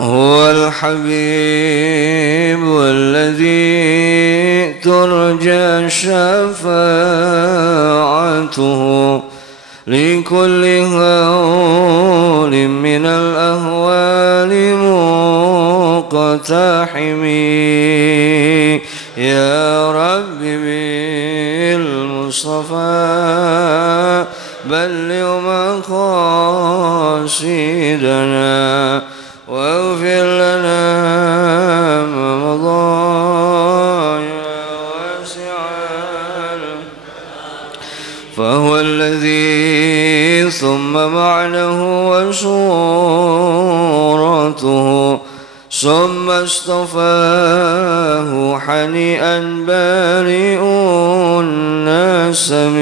هو الحبيب الذي ترجى شفاعته لكل هول من الأهوال مقتحم. يا رب بالمصطفى بلغ مقاصدنا واغفر لنا ما مضى يا واسع. فهو الذي ثم معنه وصورته ثم اصطفاه حنيئا بارئ النسم.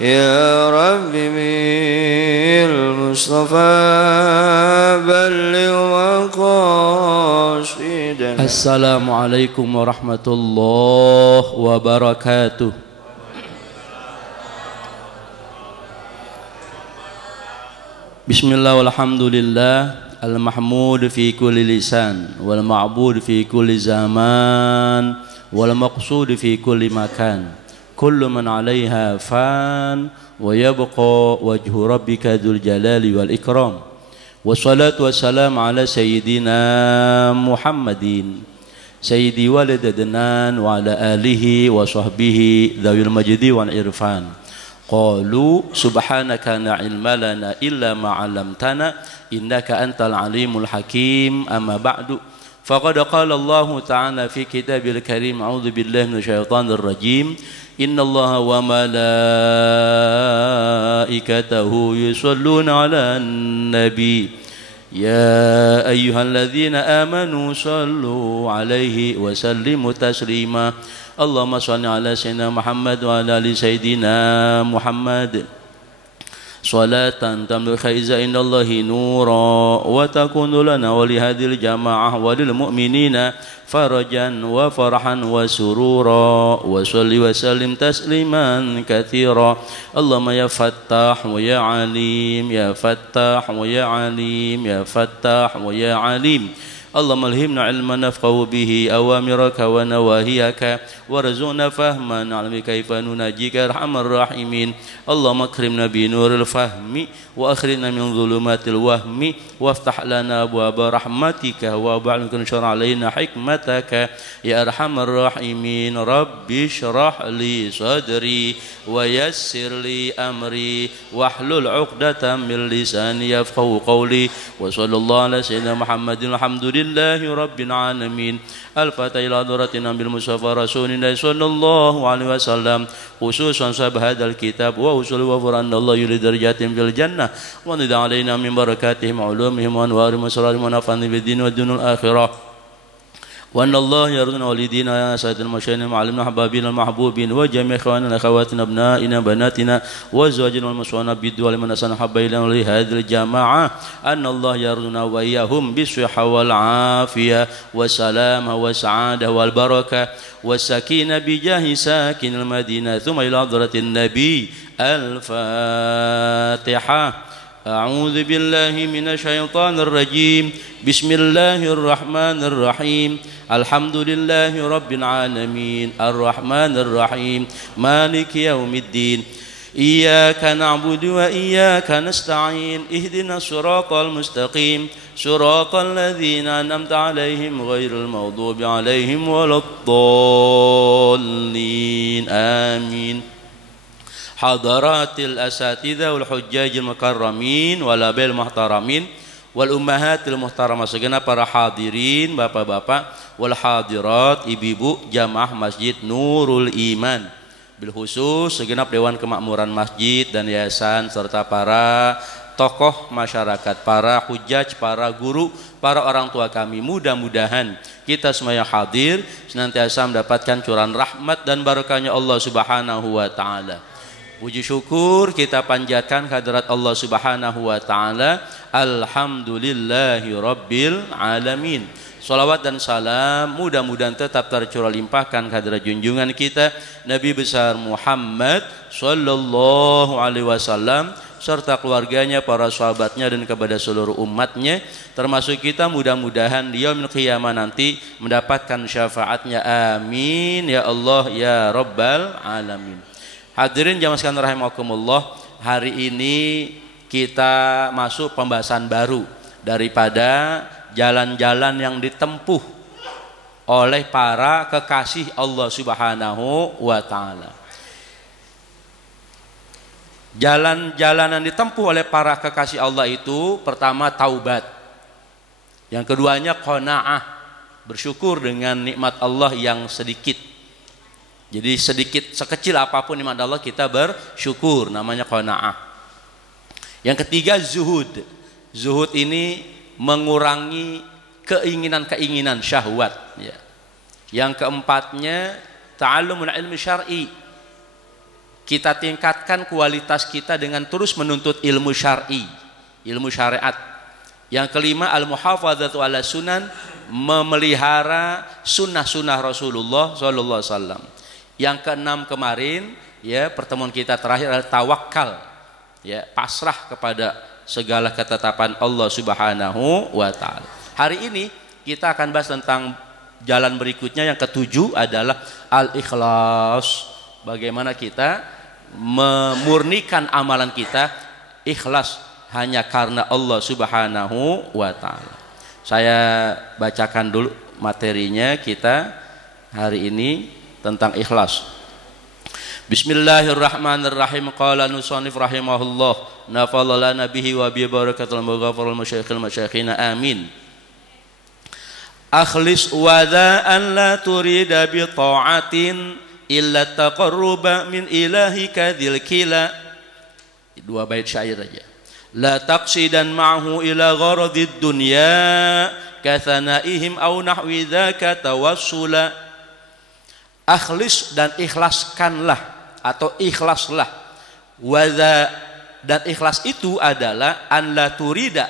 يا رب بالمصطفى بلغ مقاصدنا. السلام عليكم ورحمة الله وبركاته. Bismillah walhamdulillah al-mahmud fi kulli lisan wal ma'bud fi kulli zaman wal maqsud fi kulli makan kullu man 'alaiha fan wa yabqa wajhu rabbika dzul jalali wal ikram. Wassalatu wassalamu ala sayyidina Muhammadin sayyidi walid adnan wa ala alihi wa sahbihi dzawil majdi wal irfan. Qalu subhanaka la ilma lana illa ma 'allamtana innaka antal alimul hakim. Amma ba'du, faqad qala Allah ta'ala fi kitabil karim, a'udzu billahi minasyaitonir rajim, innallaha wa malaikatahu yusholluna 'alan nabi ya ayyuhalladzina amanu shallu 'alaihi wa sallimu taslima. Allahumma shalli ala sayyidina Muhammad wa ala ali sayyidina Muhammad salatan tamlu khaiza indallahi nura wa takunu lana wa li hadhil jamaah wa lil mu'minina farajan wa farhan wa surura wa shalli wa sallim tasliman katsira. Allahumma ya fattah wa ya alim, ya fattah wa ya alim, ya fattah wa ya alim. Allahumma alhimna ilman nafqahu bihi awamiraka wa nawahiyaka warzuqna fahman na'lamu kaifa nunajjika arhamar rahimin. Allahumma akrimna bi nuril fahmi wa akhrijna min dhulumatil wahmi waftah lana abwaaba rahmatika wa ba'dun syar'a alaina hikmataka ya arhamar rahimin. Rabbi shrah li sadri wa yassir li amri wahlul 'uqdatam min lisani yafqahu qawli. Wa sallallahu ala sayyidina Muhammadin alhamdulillahi rabbil alamin. Al-Fatihah ila hadratina bil mustafa rasulillah sallallahu alaihi wasallam khususan sahab hadzal kitab wa usul wa furanallahu li darajatin fil jannah wa nida alaina min barakatihim ulumihim wa anwarihim wa asrarihim wa nafa'na bid din wa dunul akhirah. وأن الله يرضنا والدينا يا سيد المشايخ معلمنا حبابنا المحبوبين وجميع إخواننا أخواتنا أبنائنا بناتنا وزواجنا والمسوانا بالدعاء لمن أحسن حب إلينا ولهذه الجماعة أن الله يرضنا وإياهم بالصحة والعافية والسلامة والسعادة والبركة والسكينة بجاه ساكن المدينة. ثم إلى حضرة النبي الفاتحة. أعوذ بالله من الشيطان الرجيم. بسم الله الرحمن الرحيم. الحمد لله رب العالمين الرحمن الرحيم مالك يوم الدين. إياك نعبد وإياك نستعين. اهدنا الصراط المستقيم صراط الذين أنعمت عليهم غير المغضوب عليهم ولا الضالين. آمين. Hadaratil asatidzah wal hujjajil mukarramin wal abil muhtaramin wal ummahatil muhtaramah, segenap para hadirin bapak-bapak wal hadirat ibu-ibu jamaah Masjid Nurul Iman, bil khusus segenap dewan kemakmuran masjid dan yayasan serta para tokoh masyarakat, para hujjaj, para guru, para orang tua kami. Mudah-mudahan kita semua yang hadir senantiasa mendapatkan curahan rahmat dan barakahnya Allah Subhanahu wa taala. Puji syukur kita panjatkan kehadirat Allah Subhanahu wa taala. Alhamdulillahi rabbil alamin. Salawat dan salam mudah-mudahan tetap tercurah limpahkan kehadirat junjungan kita Nabi besar Muhammad sallallahu alaihi wasallam serta keluarganya, para sahabatnya, dan kepada seluruh umatnya, termasuk kita. Mudah-mudahan di yaumil qiyamah nanti mendapatkan syafaatnya. Amin ya Allah ya Rabbal Alamin. Hadirin jamaah sekalian rahimakumullah, hari ini kita masuk pembahasan baru daripada jalan-jalan yang ditempuh oleh para kekasih Allah Subhanahu wa Ta'ala. Jalan-jalan yang ditempuh oleh para kekasih Allah itu, pertama taubat, yang keduanya qanaah, bersyukur dengan nikmat Allah yang sedikit. Jadi sedikit, sekecil apapun nikmat Allah kita bersyukur, namanya qanaah. Yang ketiga zuhud. Zuhud ini mengurangi keinginan-keinginan syahwat, ya. Yang keempatnya ta'allumul ilmi syar'i. Kita tingkatkan kualitas kita dengan terus menuntut ilmu syar'i, ilmu syariat. Yang kelima al-muhafadzatu ala sunan, memelihara sunnah-sunnah Rasulullah sallallahu alaihi wasallam. Yang keenam kemarin, ya, pertemuan kita terakhir adalah tawakal, ya, pasrah kepada segala ketetapan Allah Subhanahu wa Ta'ala. Hari ini kita akan bahas tentang jalan berikutnya, yang ketujuh adalah al-ikhlas. Bagaimana kita memurnikan amalan kita ikhlas hanya karena Allah Subhanahu wa Ta'ala. Saya bacakan dulu materinya kita hari ini tentang ikhlas. Bismillahirrahmanirrahim. Qala nusannif rahimahullah, nafa'ala nabihi wa bi barakatul mughaffarul masyayikhil masyayikhina amin. Akhlis wada'an la turida bi ta'atin illa taqarruba min ilahika dzil kila. Dua bait syair aja. La taqsidan ma'hu ila gharadid dunya kathanaihim aw nahwi dzaka tawassula. Akhlis, dan ikhlaskanlah atau ikhlaslah. Wadha, dan ikhlas itu adalah an la turida,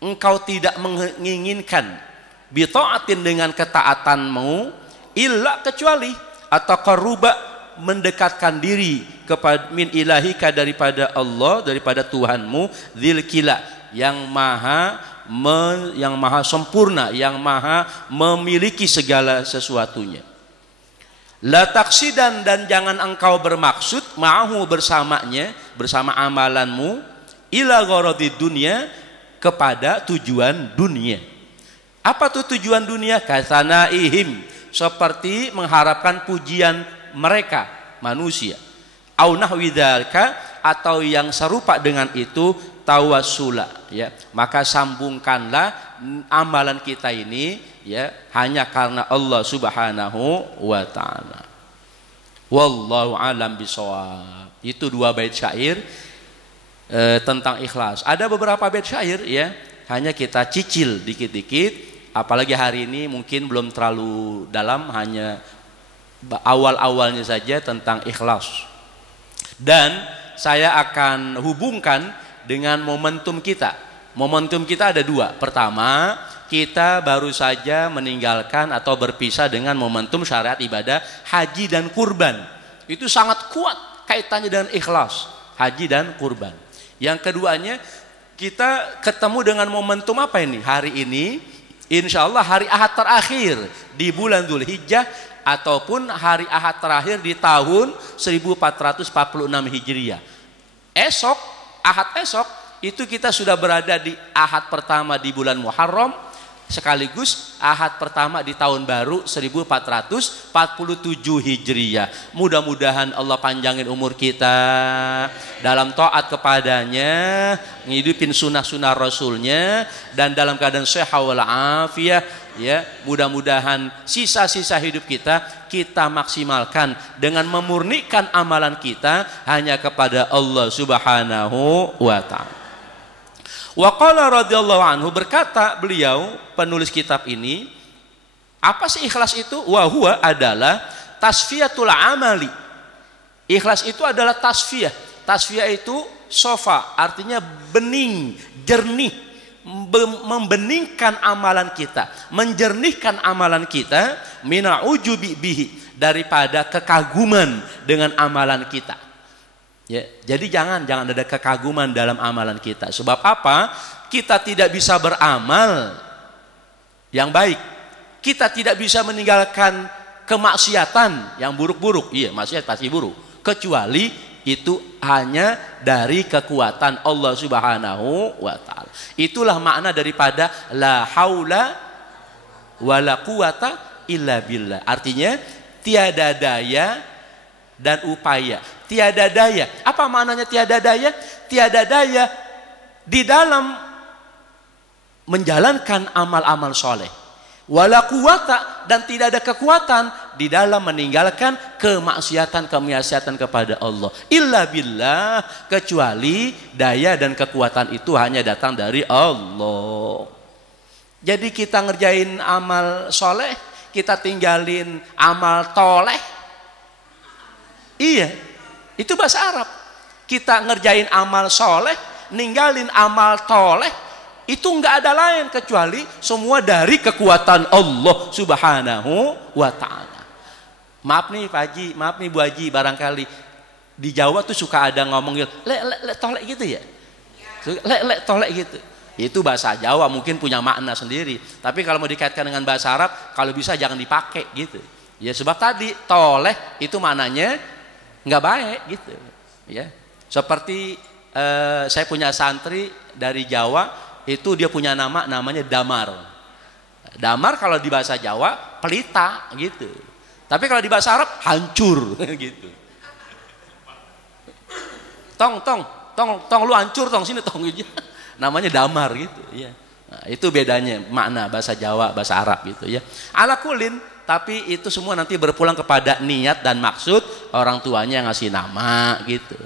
engkau tidak menginginkan, bita'atin dengan ketaatanmu, illa kecuali, atau qaruba mendekatkan diri kepada min ilahika daripada Allah, daripada Tuhanmu, dzil kila yang maha sempurna, yang maha memiliki segala sesuatunya. La taksidan, dan jangan engkau bermaksud ma'ahu bersamanya, bersama amalanmu, ila gharadid dunya, kepada tujuan dunia. Apa tuh tujuan dunia? Kasanaihim, seperti mengharapkan pujian mereka manusia. Au nahwi dzalika, atau yang serupa dengan itu, tawassula, ya. Maka sambungkanlah amalan kita ini, ya, hanya karena Allah Subhanahu wa Ta'ala. Wallahu alam bisawab. Itu dua bait syair tentang ikhlas. Ada beberapa bait syair, ya, hanya kita cicil dikit-dikit. Apalagi hari ini mungkin belum terlalu dalam, hanya awal-awalnya saja tentang ikhlas. Dan saya akan hubungkan dengan momentum kita. Momentum kita ada dua. Pertama, kita baru saja meninggalkan atau berpisah dengan momentum syariat ibadah haji dan kurban. Itu sangat kuat kaitannya dengan ikhlas, haji dan kurban. Yang keduanya, kita ketemu dengan momentum apa ini? Hari ini insya Allah hari Ahad terakhir di bulan Dzulhijjah, ataupun hari Ahad terakhir di tahun 1446 Hijriah. Esok, Ahad esok, itu kita sudah berada di Ahad pertama di bulan Muharram, sekaligus Ahad pertama di tahun baru 1447 Hijriah. Mudah-mudahan Allah panjangin umur kita dalam taat kepadanya, ngidupin sunnah-sunnah Rasulnya, dan dalam keadaan sehat wal afiyah, ya. Mudah-mudahan sisa-sisa hidup kita maksimalkan dengan memurnikan amalan kita hanya kepada Allah Subhanahu wa Ta'ala. Wa qala radhiyallahu anhu, berkata beliau penulis kitab ini, apa sih ikhlas itu? Wa huwa adalah tasfiyatul amali. Ikhlas itu adalah tasfiyah. Tasfiyah itu sofa, artinya bening, jernih, membeningkan amalan kita, menjernihkan amalan kita, mina ujubi bihi, daripada kekaguman dengan amalan kita. Ya, jadi jangan ada kekaguman dalam amalan kita. Sebab apa? Kita tidak bisa beramal yang baik. Kita tidak bisa meninggalkan kemaksiatan yang buruk-buruk. Iya, maksiat pasti buruk. Kecuali itu hanya dari kekuatan Allah Subhanahu wa taala. Itulah makna daripada la haula wala quwata illa billah. Artinya tiada daya dan upaya. Tiada daya. Apa maknanya tiada daya? Tiada daya di dalam menjalankan amal-amal soleh. Wala quwata, dan tidak ada kekuatan di dalam meninggalkan kemaksiatan kepada Allah. Illa billah, kecuali daya dan kekuatan itu hanya datang dari Allah. Jadi kita ngerjain amal soleh, kita tinggalin amal toleh. Iya, itu bahasa Arab. Kita ngerjain amal soleh, ninggalin amal toleh, itu nggak ada lain kecuali semua dari kekuatan Allah Subhanahu wa ta'ala. Maaf nih Pak Haji, maaf nih Bu Haji, barangkali di Jawa tuh suka ada ngomong le tolek gitu ya, le tolek gitu. Itu bahasa Jawa, mungkin punya makna sendiri. Tapi kalau mau dikaitkan dengan bahasa Arab, kalau bisa jangan dipakai gitu. Ya sebab tadi toleh itu maknanya nggak baik gitu. Ya seperti saya punya santri dari Jawa, itu dia punya namanya Damar. Damar kalau di bahasa Jawa pelita gitu. Tapi kalau di bahasa Arab hancur gitu. Tong lu hancur tong sini tong gitu. Namanya Damar gitu ya. Nah, itu bedanya makna bahasa Jawa, bahasa Arab gitu ya. Ala kulin, tapi itu semua nanti berpulang kepada niat dan maksud orang tuanya yang ngasih nama gitu.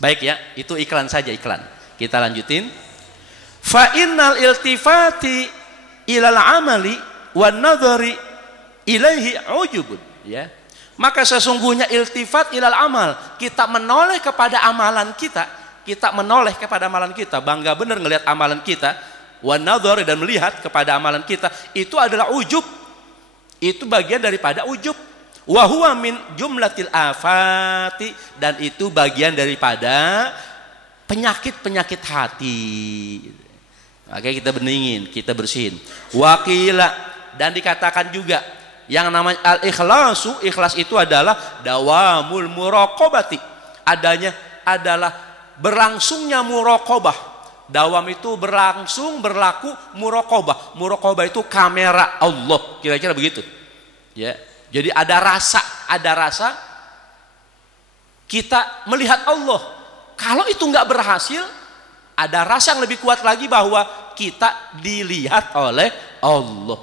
Baik ya, itu iklan saja, iklan. Kita lanjutin. Fa innal iltifati ilal amali wan nadhari ilaihi ujubun, ya. Maka sesungguhnya iltifat ilal amal, kita menoleh kepada amalan kita, bangga benar ngelihat amalan kita, wan nadhari, dan melihat kepada amalan kita, itu adalah ujub. Itu bagian daripada ujub. Wa huwa min jumlatil afati, dan itu bagian daripada penyakit-penyakit hati. Oke, kita beningin, kita bersihin. Wakila, dan dikatakan juga yang namanya al-ikhlasu, ikhlas itu adalah dawamul muraqabati. Adanya adalah berlangsungnya muraqabah. Dawam itu berlangsung, berlaku, muraqabah. Muraqabah itu kamera Allah, kira-kira begitu. Ya. Jadi ada rasa kita melihat Allah. Kalau itu nggak berhasil, ada rasa yang lebih kuat lagi bahwa kita dilihat oleh Allah.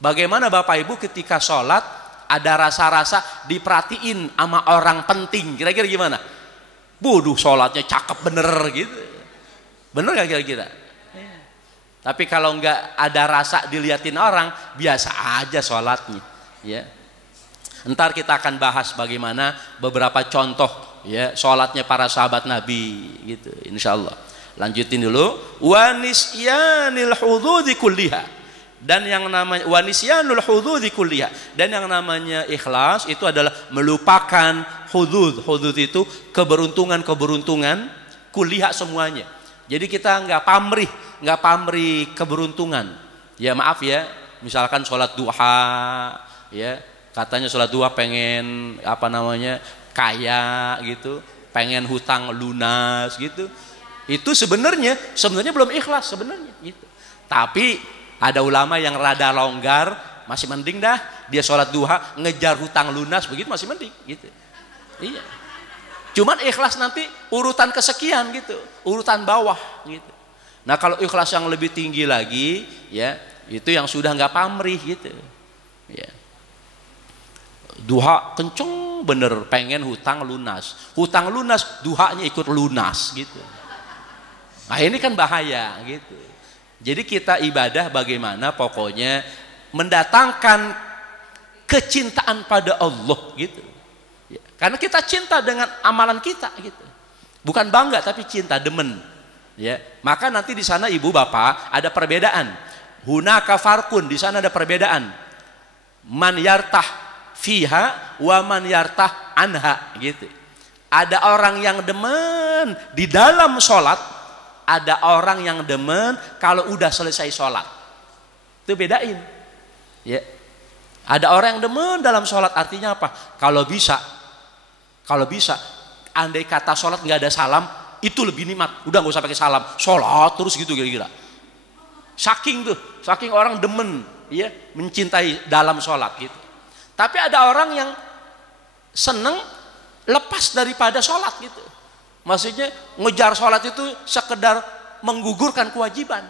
Bagaimana Bapak Ibu ketika sholat ada rasa-rasa diperhatiin sama orang penting, kira-kira gimana? Bodoh, sholatnya cakep bener gitu, bener gak kira-kira? Tapi kalau nggak ada rasa dilihatin orang, biasa aja sholatnya. Ya. Ntar kita akan bahas bagaimana beberapa contoh ya sholatnya para sahabat Nabi gitu, insya Allah. Lanjutin dulu. Wanisyanil hududi kulliha, dan yang namanya wanisyanul hududi kulliha, dan yang namanya ikhlas itu adalah melupakan hudud. Hudud itu keberuntungan kulliha semuanya. Jadi kita nggak pamrih keberuntungan. Ya maaf ya, misalkan sholat duha ya, katanya sholat duha pengen kaya gitu, pengen hutang lunas gitu. Itu sebenarnya belum ikhlas sebenarnya gitu. Tapi ada ulama yang rada longgar, masih mending dah dia sholat duha ngejar hutang lunas begitu, masih mending gitu. Iya. Cuman ikhlas nanti urutan kesekian gitu, urutan bawah gitu. Nah kalau ikhlas yang lebih tinggi lagi ya, itu yang sudah nggak pamrih gitu. Ya. Duha kenceng bener pengen hutang lunas duhanya ikut lunas gitu. Nah ini kan bahaya gitu. Jadi kita ibadah bagaimana pokoknya mendatangkan kecintaan pada Allah gitu ya, karena kita cinta dengan amalan kita gitu, bukan bangga tapi cinta, demen ya. Maka nanti di sana ibu bapak ada perbedaan, hunaka farqun, di sana ada perbedaan, man yartah fiha wa man yartah anha gitu. Ada orang yang demen di dalam sholat, ada orang yang demen kalau udah selesai sholat. Itu bedain. Ya. Ada orang yang demen dalam sholat, artinya apa? Kalau bisa, andai kata sholat nggak ada salam, itu lebih nikmat. Udah nggak usah pakai salam, sholat terus gitu kira-kira. Saking orang demen, ya, mencintai dalam sholat gitu. Tapi ada orang yang seneng lepas daripada sholat gitu. Maksudnya ngejar sholat itu sekedar menggugurkan kewajiban.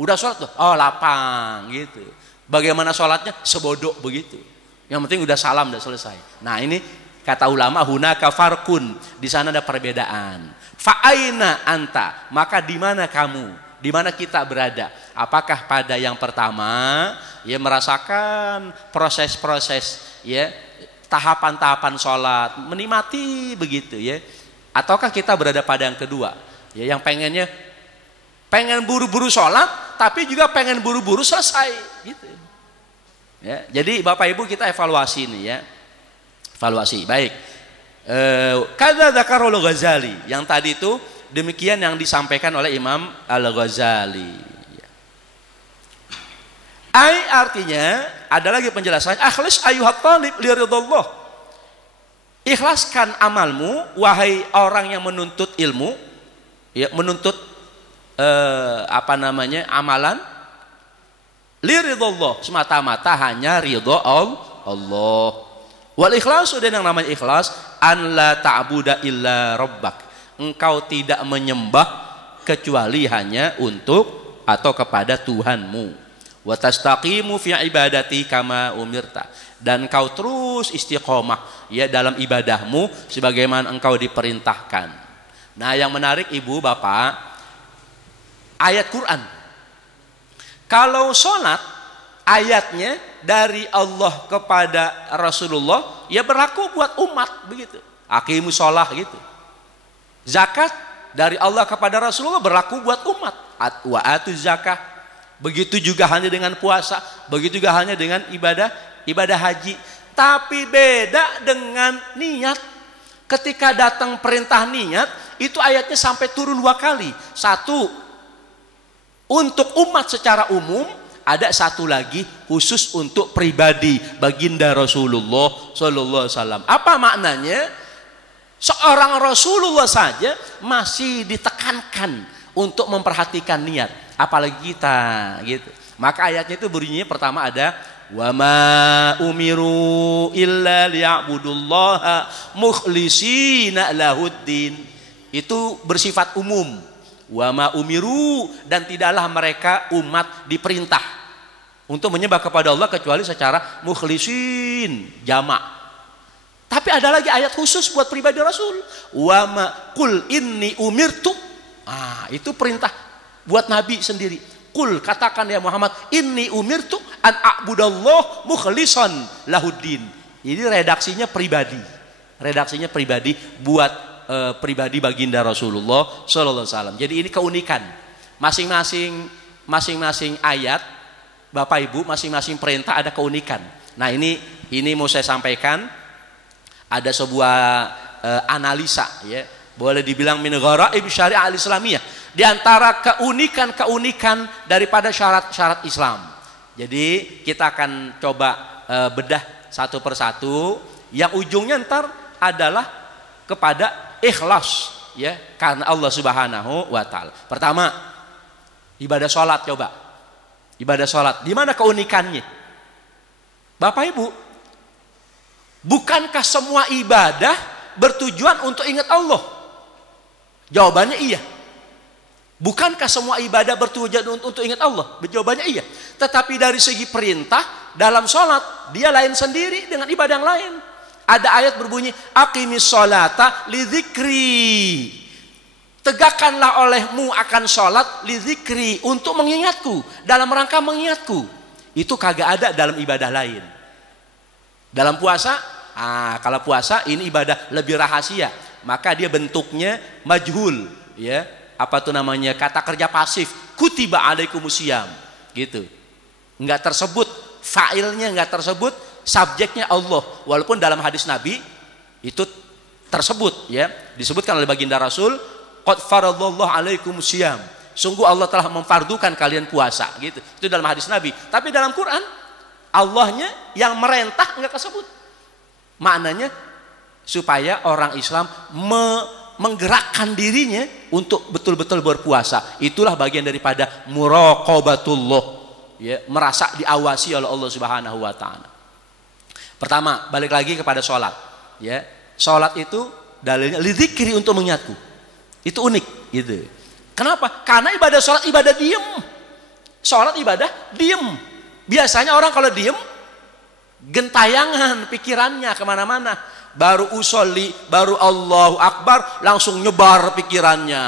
Udah sholat tuh, oh lapang gitu. Bagaimana sholatnya? Sebodoh begitu. Yang penting udah salam, udah selesai. Nah ini kata ulama, hunaka farkun. Di sana ada perbedaan. Fa'aina anta, maka di mana kamu? Di mana kita berada? Apakah pada yang pertama, ya merasakan proses-proses, ya tahapan-tahapan sholat, menikmati begitu ya, ataukah kita berada pada yang kedua, ya yang pengen buru-buru sholat, tapi juga pengen buru-buru selesai, gitu. Ya, jadi Bapak Ibu kita evaluasi ini ya, evaluasi. Baik, kada dzakarul Ghazali, yang tadi itu demikian yang disampaikan oleh Imam Al-Ghazali. Artinya ada lagi penjelasannya, akhlis ayuhat talib liridallah. Ikhlaskan amalmu wahai orang yang menuntut ilmu, ya, menuntut amalan liridallah, semata-mata hanya ridho Allah. Wal ikhlasu, dan yang namanya ikhlas, an la ta'budu illa rabbak. Engkau tidak menyembah kecuali hanya untuk atau kepada Tuhanmu. Wa tastaqimu fi ibadati kama umirta, dan kau terus istiqomah ya dalam ibadahmu sebagaimana engkau diperintahkan. Nah, yang menarik Ibu Bapak, ayat Quran. Kalau sholat ayatnya dari Allah kepada Rasulullah, ya berlaku buat umat begitu. Aqimus sholah gitu. Zakat dari Allah kepada Rasulullah berlaku buat umat. Wa atuz zakah. Begitu juga hanya dengan puasa, begitu juga hanya dengan ibadah haji. Tapi beda dengan niat. Ketika datang perintah niat, itu ayatnya sampai turun 2 kali. Satu untuk umat secara umum, ada satu lagi khusus untuk pribadi baginda Rasulullah Sallallahu Alaihi Wasallam. Apa maknanya? Seorang Rasulullah saja masih ditekankan untuk memperhatikan niat, apalagi kita gitu. Maka ayatnya itu bunyinya pertama ada wa ma umiru illa liya'budullaha mukhlishina lahuddin. Itu bersifat umum. Wa ma umiru, dan tidaklah mereka umat diperintah untuk menyembah kepada Allah kecuali secara mukhlisin, jamak. Tapi ada lagi ayat khusus buat pribadi Rasul. Wa ma qul inni umirtu. Itu perintah buat Nabi sendiri. Qul, katakan ya Muhammad, inni umirtu an a'budallah mukhlishan lahuddin. Ini redaksinya pribadi. Redaksinya pribadi buat pribadi baginda Rasulullah sallallahu alaihi wasallam. Jadi ini keunikan. Masing-masing ayat Bapak Ibu, masing-masing perintah ada keunikan. Nah, ini mau saya sampaikan, ada sebuah analisa ya. Boleh dibilang min gharaib syariah al-islamiyah, di antara keunikan-keunikan daripada syarat-syarat Islam. Jadi kita akan coba bedah satu persatu, yang ujungnya ntar adalah kepada ikhlas ya, karena Allah Subhanahu wa taala. Pertama, ibadah sholat. Coba ibadah sholat, di mana keunikannya? Bapak Ibu, bukankah semua ibadah bertujuan untuk ingat Allah? Jawabannya iya. Bukankah semua ibadah bertujuan untuk ingat Allah? Jawabannya iya. Tetapi dari segi perintah dalam sholat, dia lain sendiri dengan ibadah yang lain. Ada ayat berbunyi aqimis sholata lidzikri. Tegakkanlah olehmu akan sholat lidzikri, untuk mengingatku, dalam rangka mengingatku. Itu kagak ada dalam ibadah lain. Dalam puasa, kalau puasa ini ibadah lebih rahasia, maka dia bentuknya majhul ya, apa tuh namanya, kata kerja pasif, kutiba alaikumusiyam gitu. Enggak tersebut fa'ilnya, enggak tersebut subjeknya Allah, walaupun dalam hadis Nabi itu tersebut, ya, disebutkan oleh baginda Rasul, qad faradallahu alaikum syiyam, sungguh Allah telah memfardukan kalian puasa, gitu. Itu dalam hadis Nabi. Tapi dalam Quran Allahnya yang merentah enggak kesebut. Maknanya supaya orang Islam menggerakkan dirinya untuk betul-betul berpuasa. Itulah bagian daripada muraqabatullah, ya, merasa diawasi oleh Allah Subhanahu wa taala. Pertama, balik lagi kepada sholat, ya. Sholat itu dalilnya lidzikri, untuk mengingatku. Itu unik, gitu. Kenapa? Karena ibadah sholat ibadah diem. Sholat ibadah diem. Biasanya orang kalau diem gentayangan pikirannya kemana-mana. Baru usolli, baru Allahu Akbar, langsung nyebar pikirannya.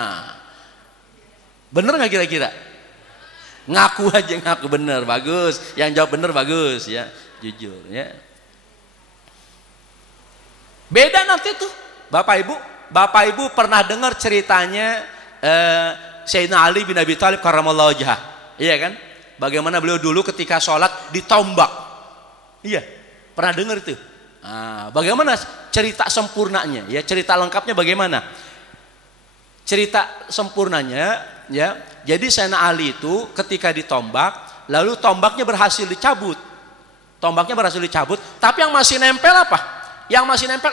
Bener nggak kira-kira? Ngaku aja, ngaku bener, bagus. Yang jawab bener bagus, ya, jujur, ya. Beda nanti tuh, Bapak Ibu pernah dengar ceritanya Sayyidina Ali bin Abi Thalib karramallahu wajhah, iya kan? Bagaimana beliau dulu ketika sholat ditombak, iya, pernah dengar itu. Nah, bagaimana cerita sempurnanya, ya, cerita lengkapnya bagaimana? Cerita sempurnanya, ya, jadi Sayyidina Ali itu ketika ditombak, lalu tombaknya berhasil dicabut, tapi yang masih nempel apa? Yang masih nempel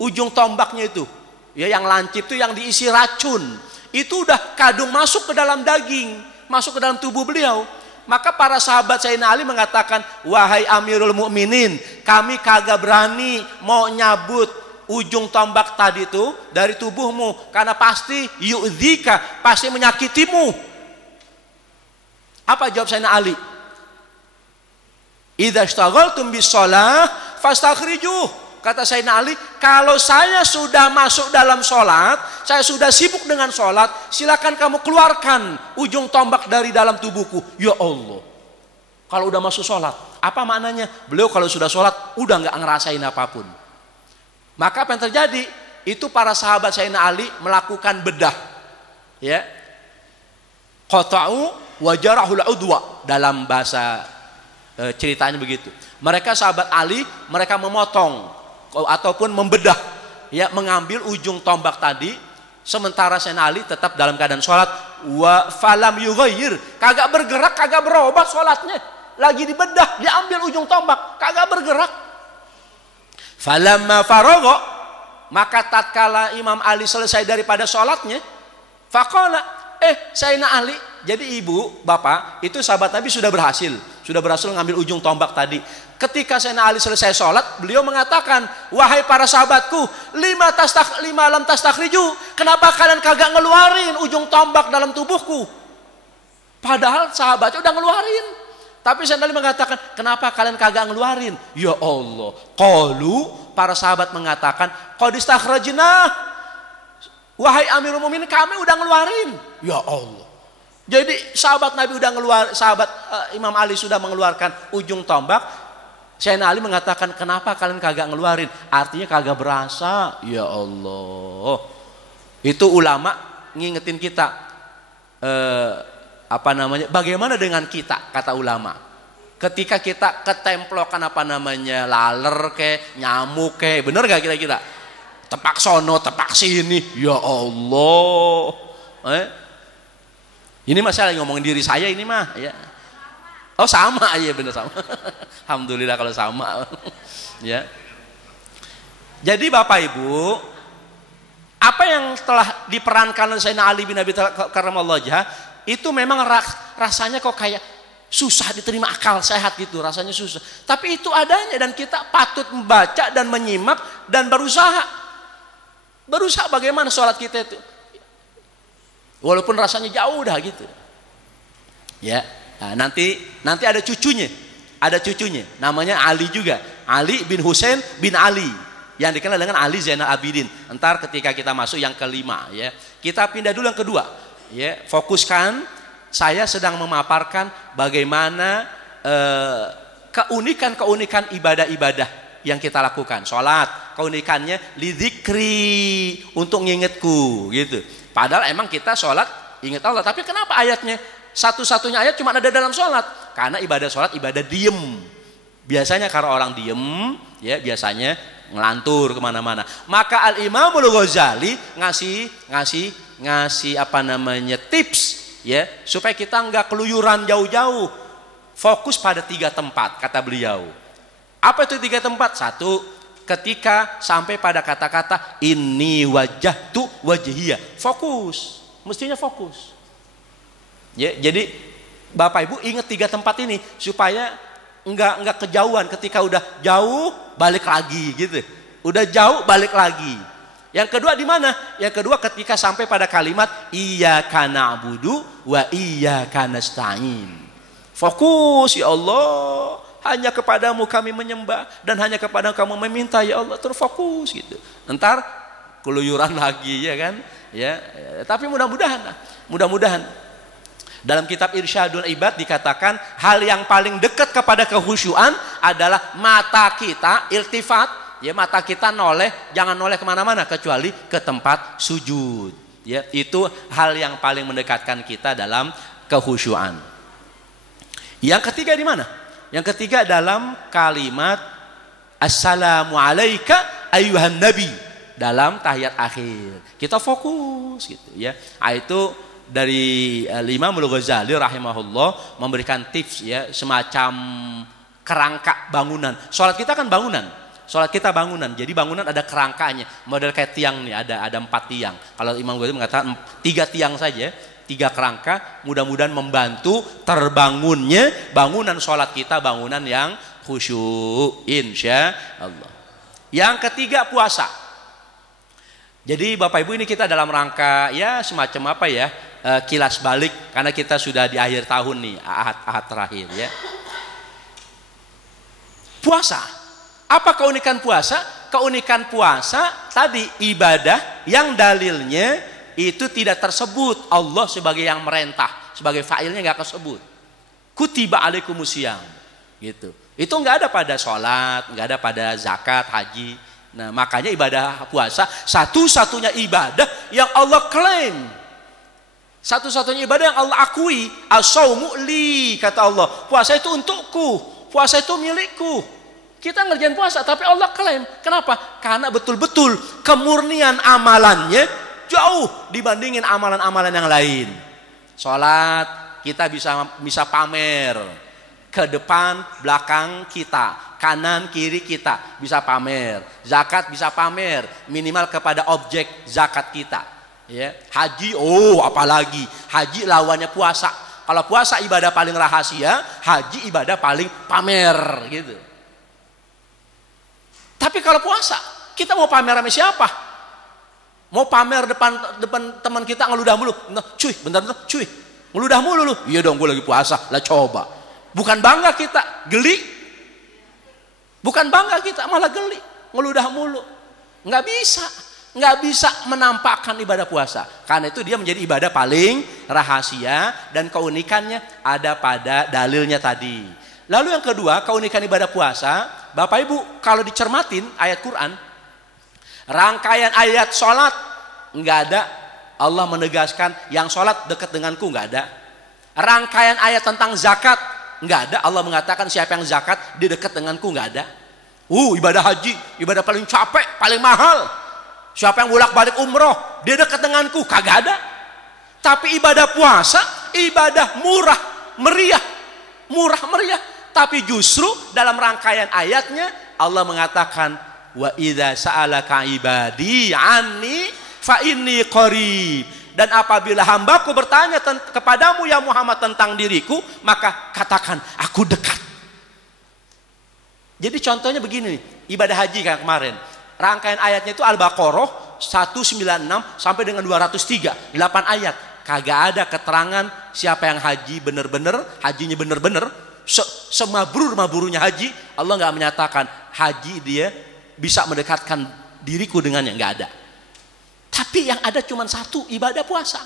ujung tombaknya itu, ya, yang lancip itu yang diisi racun, itu udah kadung masuk ke dalam daging, masuk ke dalam tubuh beliau. Maka para sahabat Sayyidina Ali mengatakan, wahai Amirul Mukminin, kami kagak berani mau nyabut ujung tombak tadi itu dari tubuhmu, karena pasti yu'dzika, pasti menyakitimu. Apa jawab Sayyidina Ali? Idza ishtaghaltum bis shalah fastakhrijuh. Kata Sayyidina Ali, kalau saya sudah masuk dalam sholat, saya sudah sibuk dengan sholat, silakan kamu keluarkan ujung tombak dari dalam tubuhku. Ya Allah, kalau udah masuk sholat, apa maknanya? Beliau kalau sudah sholat udah nggak ngerasain apapun. Maka apa yang terjadi? Itu para sahabat Sayyidina Ali melakukan bedah, ya, qata'u wa jarahul udwa, dalam bahasa ceritanya begitu. Mereka sahabat Ali, mereka memotong ataupun membedah, ya, mengambil ujung tombak tadi, sementara Sayyidina Ali tetap dalam keadaan sholat. Wa falam yughayyir, kagak bergerak, kagak berubah sholatnya, lagi dibedah, diambil ujung tombak, kagak bergerak. Falamma faragha, maka tatkala Imam Ali selesai daripada sholatnya, faqala, Sayyidina Ali, jadi ibu, bapak, itu sahabat Nabi sudah berhasil mengambil ujung tombak tadi. Ketika Sayyidina Ali selesai sholat, beliau mengatakan, wahai para sahabatku, lima lam tastakhriju, kenapa kalian kagak ngeluarin ujung tombak dalam tubuhku? Padahal sahabatnya udah ngeluarin. Tapi Sayyidina Ali mengatakan, kenapa kalian kagak ngeluarin? Ya Allah, qalu, para sahabat mengatakan, qad istakhrajna, wahai Amirul Mukminin, kami udah ngeluarin. Ya Allah. Jadi sahabat Nabi udah Imam Ali sudah mengeluarkan ujung tombak. Sayyidina Ali mengatakan, kenapa kalian kagak ngeluarin? Artinya kagak berasa. Ya Allah. Itu ulama ngingetin kita, bagaimana dengan kita, kata ulama. Ketika kita ketemplokan laler nyamuk bener gak kira-kira? Tepak sono, tepak sini. Ya Allah. Ini masalah ngomongin diri saya ini mah, ya. Oh sama, ya bener sama. Alhamdulillah kalau sama. Ya. Jadi Bapak Ibu, apa yang telah diperankan oleh Sayyidina Ali bin Abi Thalib karramallahu wajhah, itu memang rasanya kok kayak susah diterima akal sehat gitu, rasanya susah. Tapi itu adanya dan kita patut membaca dan menyimak dan berusaha bagaimana sholat kita itu. Walaupun rasanya jauh dah gitu. Ya. Nah, nanti ada cucunya. Namanya Ali juga. Ali bin Husain bin Ali, yang dikenal dengan Ali Zainal Abidin. Entar ketika kita masuk yang kelima, ya. Kita pindah dulu yang kedua. Ya, fokuskan, saya sedang memaparkan bagaimana keunikan ibadah-ibadah yang kita lakukan. Sholat, keunikannya lidzikri, untuk ngingetku gitu. Padahal emang kita sholat ingat Allah, tapi kenapa ayatnya satu-satunya ayat cuma ada dalam sholat? Karena ibadah sholat ibadah diem. Biasanya kalau orang diem, ya biasanya ngelantur kemana-mana. Maka Al-Imamul Ghazali ngasih apa namanya tips ya, supaya kita nggak keluyuran jauh-jauh, fokus pada 3 tempat kata beliau. Apa itu 3 tempat? 1, ketika sampai pada kata-kata inni wajjahtu wajhiyah, fokus, mestinya fokus ya. Jadi Bapak Ibu ingat 3 tempat ini supaya enggak kejauhan. Ketika udah jauh balik lagi gitu, udah jauh balik lagi. Yang kedua di mana? Yang kedua ketika sampai pada kalimat iyyaka na'budu wa iyyaka nasta'in, fokus, ya Allah, hanya kepadamu kami menyembah dan hanya kepadamu kamu meminta, ya Allah, terfokus gitu. Entar keluyuran lagi ya kan ya. Tapi mudah-mudahan dalam kitab Irsyadul Ibad dikatakan hal yang paling dekat kepada kehusyuan adalah mata kita iltifat ya, mata kita noleh, jangan noleh kemana-mana kecuali ke tempat sujud ya. Itu hal yang paling mendekatkan kita dalam kehusyuan. Yang ketiga di mana? Yang ketiga dalam kalimat assalamu alaika ayyuhan nabi, dalam tahiyat akhir kita fokus gitu ya. Itu dari Imamul Ghazali rahimahullah memberikan tips ya, semacam kerangka bangunan. Sholat kita kan bangunan, sholat kita bangunan. Jadi bangunan ada kerangkanya, model kayak tiang nih, ada 4 tiang. Kalau Imam Ghazali mengatakan 3 tiang saja, 3 kerangka, mudah-mudahan membantu terbangunnya bangunan sholat kita, bangunan yang khusyuk insya Allah. Yang ketiga puasa. Jadi Bapak Ibu ini kita dalam rangka ya semacam apa ya, kilas balik karena kita sudah di akhir tahun nih, ahad terakhir ya. Puasa. Apa keunikan puasa? Keunikan puasa tadi ibadah yang dalilnya itu tidak tersebut Allah sebagai yang merentah, sebagai fa'ilnya nggak kesebut. Kutiba alaikumusiyam gitu. Itu nggak ada pada sholat, nggak ada pada zakat, haji. Nah makanya ibadah puasa satu-satunya ibadah yang Allah klaim, satu-satunya ibadah yang Allah akui. As-shaumu li, kata Allah, puasa itu untukku, puasa itu milikku. Kita ngerjain puasa tapi Allah klaim. Kenapa? Karena betul-betul kemurnian amalannya jauh dibandingin amalan-amalan yang lain. Sholat kita bisa pamer ke depan belakang kita, kanan kiri kita bisa pamer. Zakat bisa pamer minimal kepada objek zakat kita ya. Haji apalagi, haji lawannya puasa. Kalau puasa ibadah paling rahasia, haji ibadah paling pamer gitu. Tapi kalau puasa kita mau pamer sama siapa? Mau pamer depan teman kita ngeludah mulu. Nah, cuy, bentar cuy, ngeludah mulu lu. Iya dong, gue lagi puasa. Lah coba. Bukan bangga kita, geli. Bukan bangga kita, malah geli, ngeludah mulu. Nggak bisa menampakkan ibadah puasa. Karena itu dia menjadi ibadah paling rahasia dan keunikannya ada pada dalilnya tadi. Lalu yang kedua, keunikan ibadah puasa, Bapak Ibu kalau dicermatin ayat Quran, rangkaian ayat sholat nggak ada Allah menegaskan yang sholat dekat denganku, nggak ada. Rangkaian ayat tentang zakat nggak ada Allah mengatakan siapa yang zakat dia dekat denganku, nggak ada. Ibadah haji, ibadah paling capek, paling mahal. Siapa yang bolak-balik umroh dia dekat denganku, kagak ada. Tapi ibadah puasa ibadah murah meriah, tapi justru dalam rangkaian ayatnya Allah mengatakan wa idza sa'alaka ibadi anni fa inni qarib, dan apabila hambaku bertanya kepadamu ya Muhammad tentang diriku, maka katakan aku dekat. Jadi contohnya begini nih, ibadah haji kan kemarin rangkaian ayatnya itu Al-Baqarah 196 sampai dengan 203, 8 ayat. Kagak ada keterangan siapa yang haji bener-bener, hajinya bener-bener semabrur-mabrurnya haji. Allah nggak menyatakan haji dia bisa mendekatkan diriku dengannya, nggak ada. Tapi yang ada cuma satu, ibadah puasa.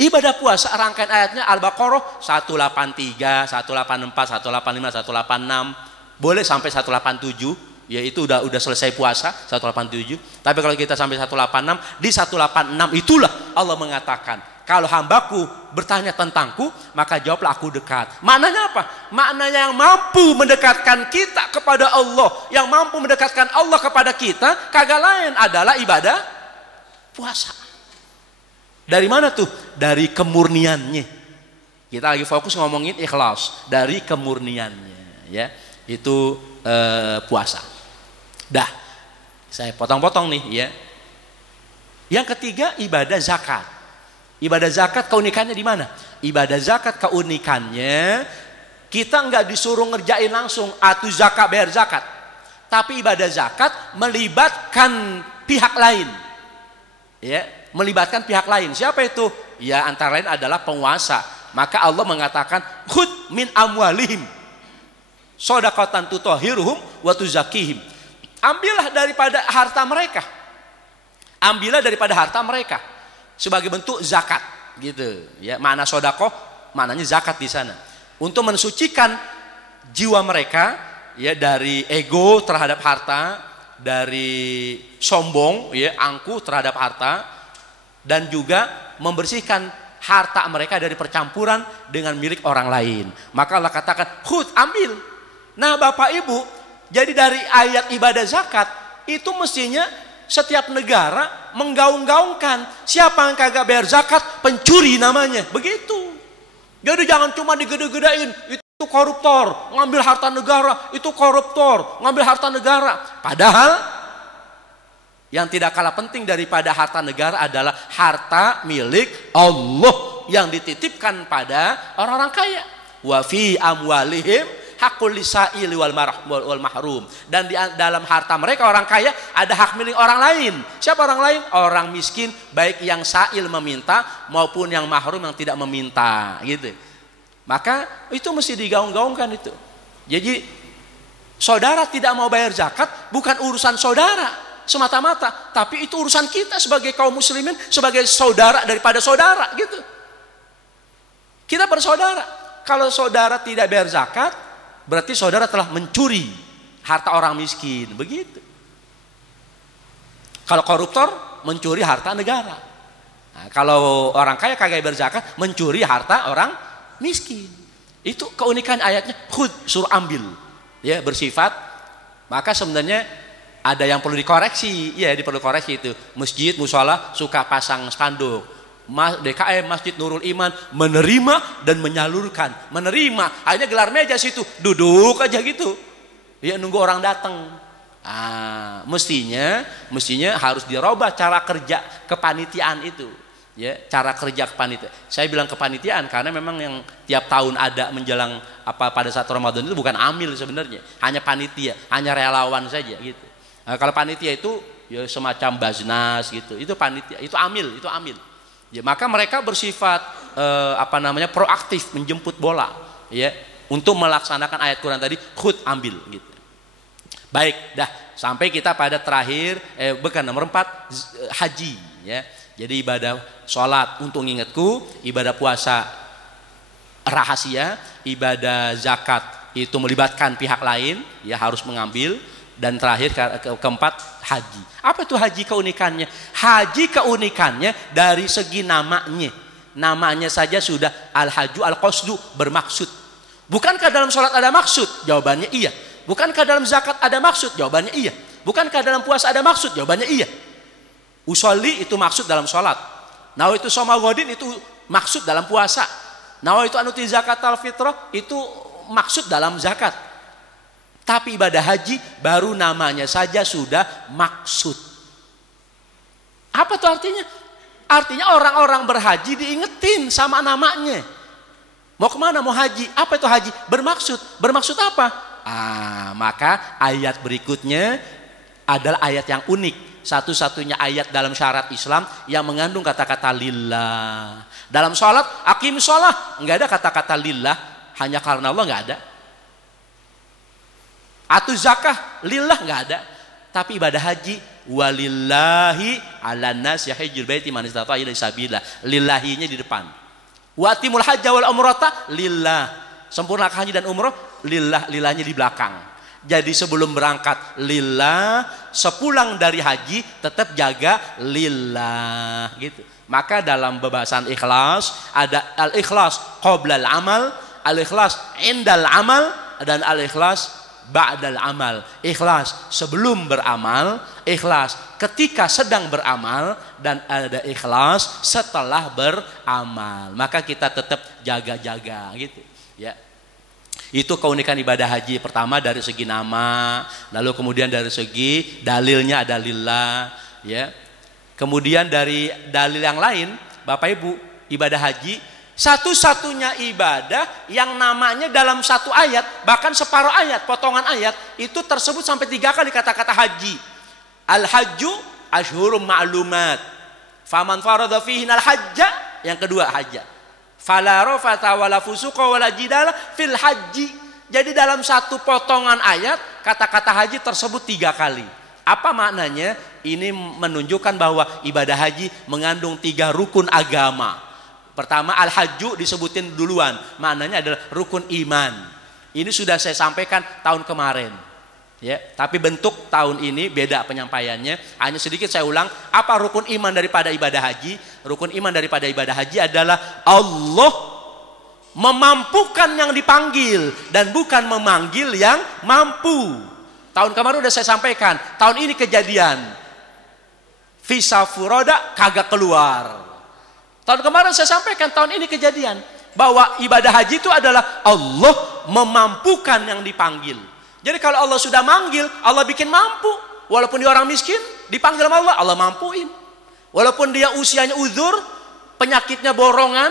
Ibadah puasa rangkaian ayatnya Al-Baqarah 183, 184, 185, 186, boleh sampai 187. Ya itu udah selesai puasa 187. Tapi kalau kita sampai 186, di 186 itulah Allah mengatakan Kalau hambaku bertanya tentangku, maka jawablah aku dekat. Maknanya apa? Maknanya yang mampu mendekatkan kita kepada Allah, yang mampu mendekatkan Allah kepada kita, kagak lain adalah ibadah puasa. Dari mana tuh? Dari kemurniannya. Kita lagi fokus ngomongin ikhlas. Dari kemurniannya, ya. Itu puasa. Dah, saya potong-potong nih, ya. Yang ketiga, ibadah zakat. Ibadah zakat keunikannya di mana? Ibadah zakat keunikannya kita nggak disuruh ngerjain langsung atu zakat bayar zakat. Tapi ibadah zakat melibatkan pihak lain. Ya, melibatkan pihak lain. Siapa itu? Ya, antara lain adalah penguasa. Maka Allah mengatakan, "Khudh min amwalihim shadaqatan tutahhiruhum wa tuzakkihim." Ambillah daripada harta mereka. Ambillah daripada harta mereka. Sebagai bentuk zakat, gitu. Ya, makna sodakoh, maknanya zakat di sana. Untuk mensucikan jiwa mereka, ya, dari ego terhadap harta, dari sombong, ya, angkuh terhadap harta, dan juga membersihkan harta mereka dari percampuran dengan milik orang lain. Maka Allah katakan, khud, ambil. Nah, Bapak Ibu, jadi dari ayat ibadah zakat itu mestinya setiap negara menggaung-gaungkan siapa yang kagak bayar zakat pencuri namanya, begitu. Jadi jangan cuma digede-gedein, itu koruptor, ngambil harta negara, itu koruptor, ngambil harta negara. Padahal yang tidak kalah penting daripada harta negara adalah harta milik Allah yang dititipkan pada orang-orang kaya. Wa fi amwalihim hakul lisaili wal mahrum. Dan di dalam harta mereka orang kaya ada hak milik orang lain. Siapa orang lain? Orang miskin, baik yang sa'il meminta maupun yang mahrum yang tidak meminta, gitu. Maka itu mesti digaung-gaungkan itu. Jadi saudara tidak mau bayar zakat bukan urusan saudara semata-mata, tapi itu urusan kita sebagai kaum muslimin, sebagai saudara daripada saudara, gitu. Kita bersaudara. Kalau saudara tidak bayar zakat, berarti saudara telah mencuri harta orang miskin, begitu. Kalau koruptor mencuri harta negara. Nah, kalau orang kaya kagak berzakat mencuri harta orang miskin. Itu keunikan ayatnya, khud, suruh ambil, ya, bersifat. Maka sebenarnya ada yang perlu dikoreksi, ya, perlu koreksi itu. Masjid, mushola suka pasang spanduk. DKM Masjid Nurul Iman menerima dan menyalurkan. Menerima, akhirnya gelar meja situ, duduk aja gitu, ya, nunggu orang datang. Mestinya harus dirubah cara kerja kepanitiaan itu, ya, cara kerja kepanitiaan. Saya bilang kepanitiaan karena memang yang tiap tahun ada menjelang pada saat Ramadan itu bukan amil sebenarnya, hanya panitia, hanya relawan saja, gitu. Kalau panitia itu ya semacam baznas gitu, itu panitia, itu amil. Ya, maka mereka bersifat proaktif menjemput bola, ya, untuk melaksanakan ayat Quran tadi, khud, ambil, gitu. Baik, dah sampai kita pada terakhir nomor 4, haji, ya. Jadi ibadah sholat untuk ingatku, ibadah puasa rahasia, ibadah zakat itu melibatkan pihak lain, ya, harus mengambil. Dan terakhir keempat, haji. Apa itu haji keunikannya? Haji keunikannya dari segi namanya. Namanya saja sudah al-haju al-qasdu, bermaksud. Bukankah dalam sholat ada maksud? Jawabannya iya. Bukankah dalam zakat ada maksud? Jawabannya iya. Bukankah dalam puasa ada maksud? Jawabannya iya. Usolli itu maksud dalam sholat. Nawaitu shoma ghadin itu maksud dalam puasa. Nawaitu anuti zakat al-fitrah itu maksud dalam zakat. Tapi ibadah haji baru namanya saja sudah maksud. Apa itu artinya? Artinya orang-orang berhaji diingetin sama namanya. Mau kemana? Mau haji. Apa itu haji? Bermaksud. Bermaksud apa? Maka ayat berikutnya adalah ayat yang unik. Satu-satunya ayat dalam syariat Islam yang mengandung kata-kata lillah. Dalam sholat, akim sholat, nggak ada kata-kata lillah, hanya karena Allah, nggak ada. Atau zakah lillah, nggak ada. Tapi ibadah haji, walillahi ala nas yahijjul baiti man istata'a ilaihi sabila. Lillahinya di depan. Wa atimul hajja wal umrata lillah. Sempurnakan haji dan umrah lillah, lillahnya di belakang. Jadi sebelum berangkat lillah, sepulang dari haji tetap jaga lillah, gitu. Maka dalam pembahasan ikhlas ada al-ikhlas qoblal amal, al-ikhlas indal amal, dan al-ikhlas ba'dal amal. Ikhlas sebelum beramal, ikhlas ketika sedang beramal, dan ada ikhlas setelah beramal. Maka kita tetap jaga-jaga gitu ya. Itu keunikan ibadah haji. Pertama dari segi nama, lalu kemudian dari segi dalilnya ada lillah ya. Kemudian dari dalil yang lain, Bapak Ibu, ibadah haji satu-satunya ibadah yang namanya dalam satu ayat, bahkan separuh ayat, potongan ayat itu tersebut sampai 3 kali kata-kata haji. Al-hajju ashhurum ma'lumat. Faman farada fihinal hajja, yang kedua hajja. Fala rafata wala fusuqa wala jidala fil haji. Jadi dalam satu potongan ayat kata-kata haji tersebut 3 kali. Apa maknanya? Ini menunjukkan bahwa ibadah haji mengandung 3 rukun agama. Pertama, al-hajju disebutin duluan, maknanya adalah rukun iman. Ini sudah saya sampaikan tahun kemarin ya, tapi bentuk tahun ini beda penyampaiannya. Hanya sedikit saya ulang, apa rukun iman daripada ibadah haji? Rukun iman daripada ibadah haji adalah Allah memampukan yang dipanggil dan bukan memanggil yang mampu. Tahun kemarin udah saya sampaikan, tahun ini kejadian visa furoda kagak keluar. Tahun kemarin saya sampaikan, tahun ini kejadian bahwa ibadah haji itu adalah Allah memampukan yang dipanggil. Jadi kalau Allah sudah manggil, Allah bikin mampu. Walaupun dia orang miskin, dipanggil sama Allah, Allah mampuin. Walaupun dia usianya uzur, penyakitnya borongan,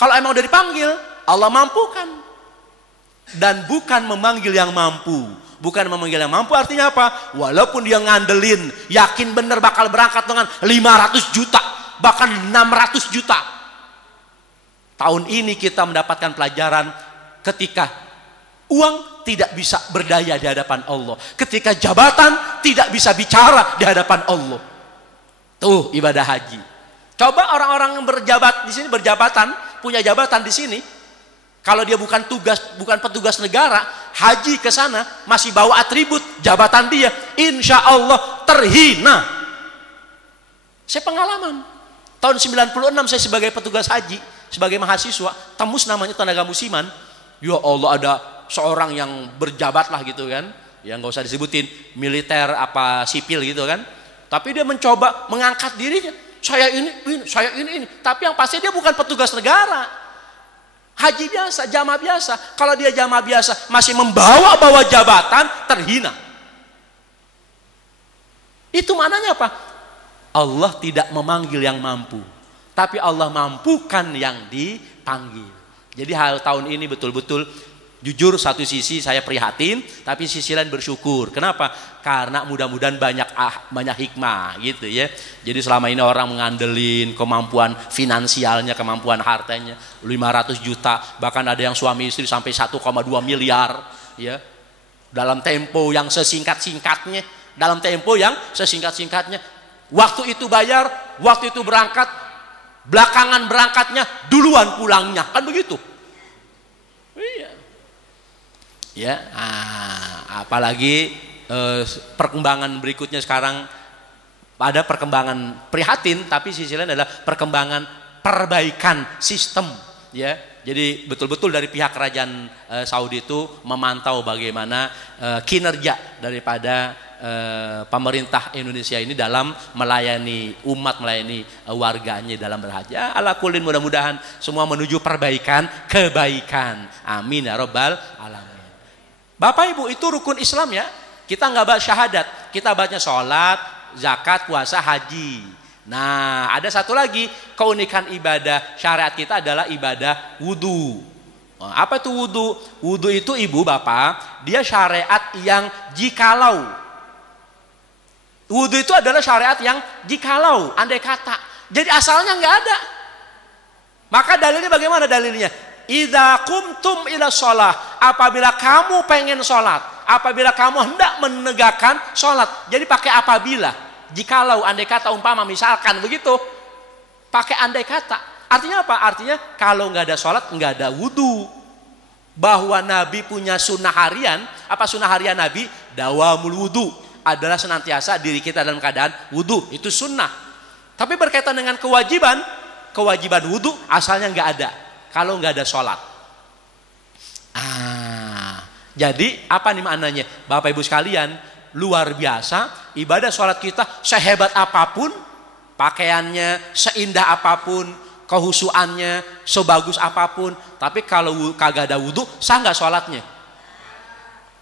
kalau emang udah dipanggil, Allah mampukan. Dan bukan memanggil yang mampu. Bukan memanggil yang mampu artinya apa? Walaupun dia ngandelin, yakin bener bakal berangkat dengan 500 juta, bahkan 600 juta. Tahun ini kita mendapatkan pelajaran ketika uang tidak bisa berdaya di hadapan Allah. Ketika jabatan tidak bisa bicara di hadapan Allah. Tuh ibadah haji. Coba orang-orang yang berjabat di sini, berjabatan, punya jabatan di sini. Kalau dia bukan petugas negara, haji ke sana masih bawa atribut jabatan dia, insya Allah terhina. Saya pengalaman. Tahun 96 saya sebagai petugas haji, sebagai mahasiswa, tembus namanya tenaga musiman. Ya Allah, ada seorang yang berjabat lah gitu kan, yang nggak usah disebutin militer apa sipil gitu kan. Tapi dia mencoba mengangkat dirinya. Saya ini. Tapi yang pasti dia bukan petugas negara. Haji biasa, jamaah biasa. Kalau dia jamaah biasa masih membawa jabatan, terhina. Itu maknanya apa? Allah tidak memanggil yang mampu, tapi Allah mampukan yang dipanggil. Jadi hal tahun ini betul-betul jujur, satu sisi saya prihatin, tapi sisi lain bersyukur. Kenapa? Karena mudah-mudahan banyak hikmah gitu ya. Jadi selama ini orang mengandelin kemampuan finansialnya, kemampuan hartanya, 500 juta, bahkan ada yang suami istri sampai 1,2 miliar ya. Dalam tempo yang sesingkat-singkatnya, waktu itu bayar, waktu itu berangkat, belakangan berangkatnya, duluan pulangnya, kan begitu. Iya. Ya, apalagi perkembangan berikutnya sekarang ada perkembangan prihatin, tapi sisi lain adalah perkembangan perbaikan sistem. Ya, jadi betul-betul dari pihak kerajaan Saudi itu memantau bagaimana kinerja daripada pemerintah Indonesia ini dalam melayani umat, melayani warganya dalam berhaji. Ala kulin, mudah-mudahan semua menuju perbaikan, kebaikan. Amin ya rabbal alamin. Bapak Ibu, itu rukun Islam ya. Kita nggak bahas syahadat, kita bahasnya sholat, zakat, puasa, haji. Nah, ada satu lagi keunikan ibadah syariat kita adalah ibadah wudu. Apa itu wudu? Wudu itu ibu bapak, dia syariat yang jikalau. Wudu itu adalah syariat yang jikalau, andai kata. Jadi asalnya nggak ada. Maka dalilnya bagaimana dalilnya? Idza qumtum ila shalah, apabila kamu pengen sholat, apabila kamu hendak menegakkan sholat. Jadi pakai apabila, jikalau, andai kata, umpama, misalkan begitu, pakai andai kata. Artinya apa? Artinya kalau nggak ada sholat, nggak ada wudu. Bahwa Nabi punya sunnah harian. Apa sunnah harian Nabi? Dawamul wudu, adalah senantiasa diri kita dalam keadaan wudu. Itu sunnah. Tapi berkaitan dengan kewajiban wudhu asalnya nggak ada kalau nggak ada sholat. Jadi apa nih maknanya? Bapak Ibu sekalian, luar biasa ibadah sholat kita, sehebat apapun pakaiannya, seindah apapun kehusuannya, sebagus apapun, tapi kalau kagak ada wudhu, sah nggak sholatnya?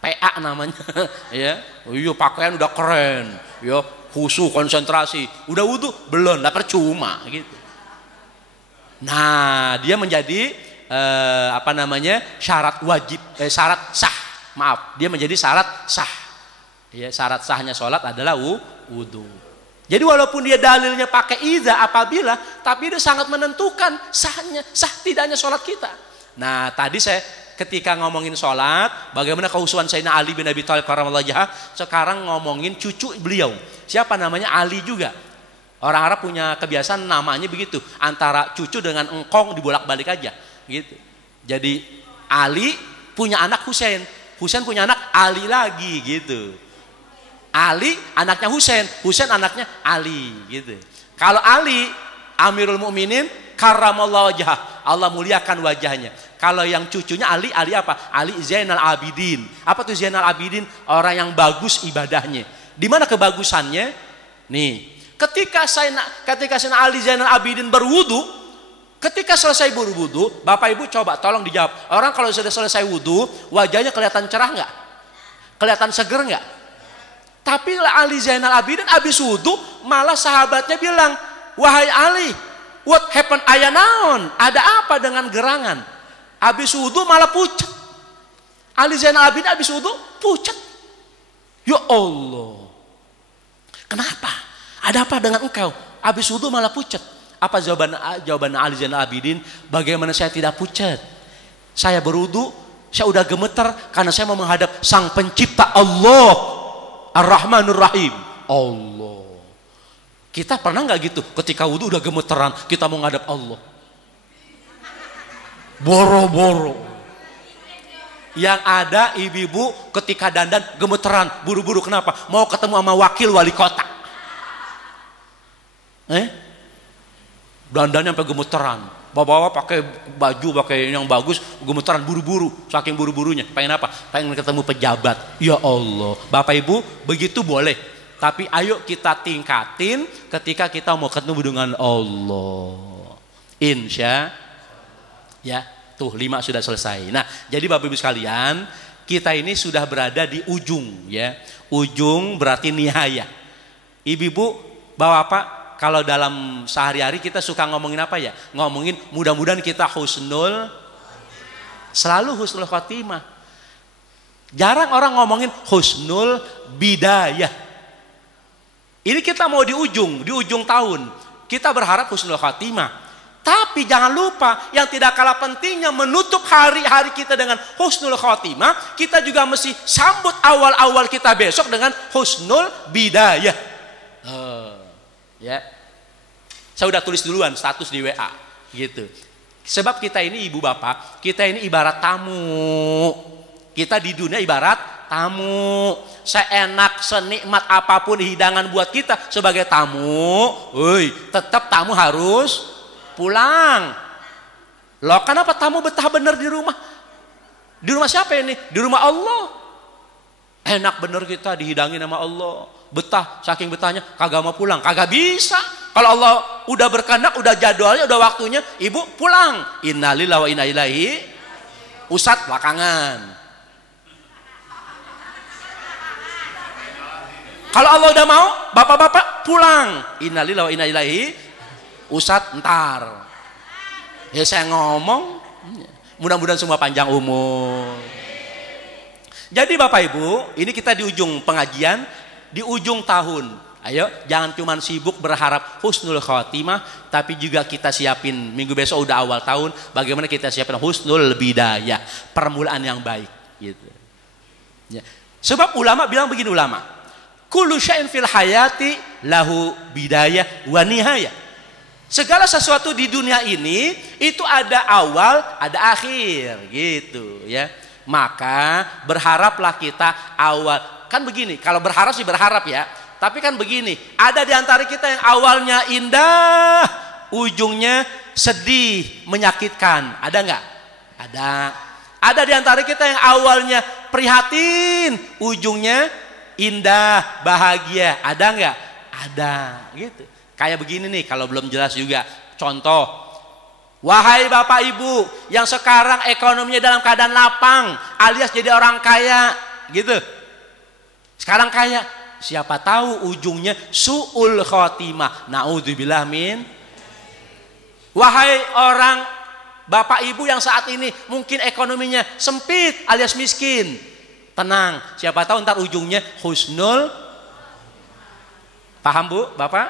PA namanya. Ya, iya pakaian udah keren, ya khusyuk konsentrasi, udah wudhu belum, lah percuma gitu. Nah, dia menjadi syarat wajib, syarat sah. Maaf, dia menjadi syarat sah. Ya, syarat sahnya sholat adalah wudhu. Jadi walaupun dia dalilnya pakai idza apabila, tapi dia sangat menentukan sah tidaknya sholat kita. Nah, tadi saya ketika ngomongin sholat, bagaimana kehusuan Sayyidina Ali bin Abi Thalib karramallahu wajhah, sekarang ngomongin cucu beliau. Siapa namanya? Ali juga. Orang Arab punya kebiasaan namanya begitu, antara cucu dengan engkong dibolak-balik aja, gitu. Jadi Ali punya anak Husain, Husain punya anak Ali lagi, gitu. Ali anaknya Husain, Husain anaknya Ali, gitu. Kalau Ali Amirul Mukminin karramallahu wajhah, Allah muliakan wajahnya. Kalau yang cucunya Ali apa? Ali Zainal Abidin. Apa tuh Zainal Abidin? Orang yang bagus ibadahnya. Di mana kebagusannya? Nih, ketika Sayyidina Ali Zainal Abidin berwudu, ketika selesai berwudu, Bapak Ibu coba tolong dijawab. Orang kalau sudah selesai wudu, wajahnya kelihatan cerah nggak? Kelihatan seger nggak? Tapi Ali Zainal Abidin habis wudu, malah sahabatnya bilang, wahai Ali, what happened ayanaon? Ada apa dengan gerangan? Habis wudu malah pucat. Ali Zainal Abidin habis wudu pucat. Ya Allah, kenapa? Ada apa dengan engkau? Habis wudu malah pucat. Apa jawaban Ali Zainal Abidin? Bagaimana saya tidak pucat? Saya berwudu, saya udah gemeter karena saya mau menghadap Sang Pencipta Allah Ar-Rahmanur Rahim. Allah. Kita pernah nggak gitu? Ketika wudu udah gemeteran, kita mau menghadap Allah. Boro-boro. Yang ada ibu-ibu ketika dandan gemeteran, buru-buru. Kenapa? Mau ketemu sama wakil wali kota. Dandannya sampai gemeteran. Bawa-bawa pakai baju, pakai yang bagus, gemeteran buru-buru. Saking buru-burunya. Pengen apa? Pengen ketemu pejabat. Ya Allah. Bapak Ibu, begitu boleh. Tapi ayo kita tingkatin ketika kita mau ketemu dengan Allah. Insya ya, tuh 5 sudah selesai. Nah, jadi Bapak Ibu sekalian, kita ini sudah berada di ujung ya. Ujung berarti nihaya. Ibu-ibu, Bapak, kalau dalam sehari-hari kita suka ngomongin apa ya? Ngomongin mudah-mudahan kita selalu husnul khotimah. Jarang orang ngomongin husnul bidayah. Ini kita mau di ujung tahun. Kita berharap husnul khotimah. Tapi jangan lupa yang tidak kalah pentingnya menutup hari-hari kita dengan husnul khotimah. Kita juga mesti sambut awal-awal kita besok dengan husnul bidayah. Ya, saya udah tulis duluan status di WA gitu. Sebab kita ini ibu bapak, kita ini ibarat tamu. Kita di dunia ibarat tamu. Seenak, senikmat apapun hidangan buat kita sebagai tamu, tetap tamu harus pulang. Loh, kenapa tamu betah bener di rumah? Di rumah siapa ini? Di rumah Allah. Enak bener kita dihidangin sama Allah. Betah, saking betahnya kagak mau pulang, kagak bisa. Kalau Allah udah berkehendak, udah jadwalnya, udah waktunya, ibu pulang. Innalillahi wa inna ilaihi. Ustadz belakangan. Kalau Allah udah mau, bapak-bapak pulang. Innalillahi wa inna ilaihi. Ustadz ntar. Ya saya ngomong, mudah-mudahan semua panjang umur. Jadi Bapak Ibu, ini kita di ujung pengajian, di ujung tahun. Ayo, jangan cuma sibuk berharap husnul khotimah, tapi juga kita siapin minggu besok udah awal tahun, bagaimana kita siapin husnul bidayah, permulaan yang baik gitu. Ya. Sebab ulama bilang begini, ulama, kullu syai'in fil hayati lahu bidayah wa nihayah. Segala sesuatu di dunia ini itu ada awal, ada akhir gitu ya. Maka berharaplah kita awal. Kan begini, kalau berharap sih berharap ya. Tapi kan begini, ada di antara kita yang awalnya indah, ujungnya sedih, menyakitkan. Ada nggak? Ada. Ada di antara kita yang awalnya prihatin, ujungnya indah, bahagia. Ada nggak? Ada. Gitu. Kayak begini nih, kalau belum jelas juga. Contoh, wahai bapak ibu yang sekarang ekonominya dalam keadaan lapang, alias jadi orang kaya, gitu. Sekarang kaya. Siapa tahu ujungnya su'ul khotimah. Na'udzubillah min. Wahai orang bapak ibu yang saat ini mungkin ekonominya sempit alias miskin, tenang, siapa tahu ntar ujungnya husnul. Paham bu, bapak?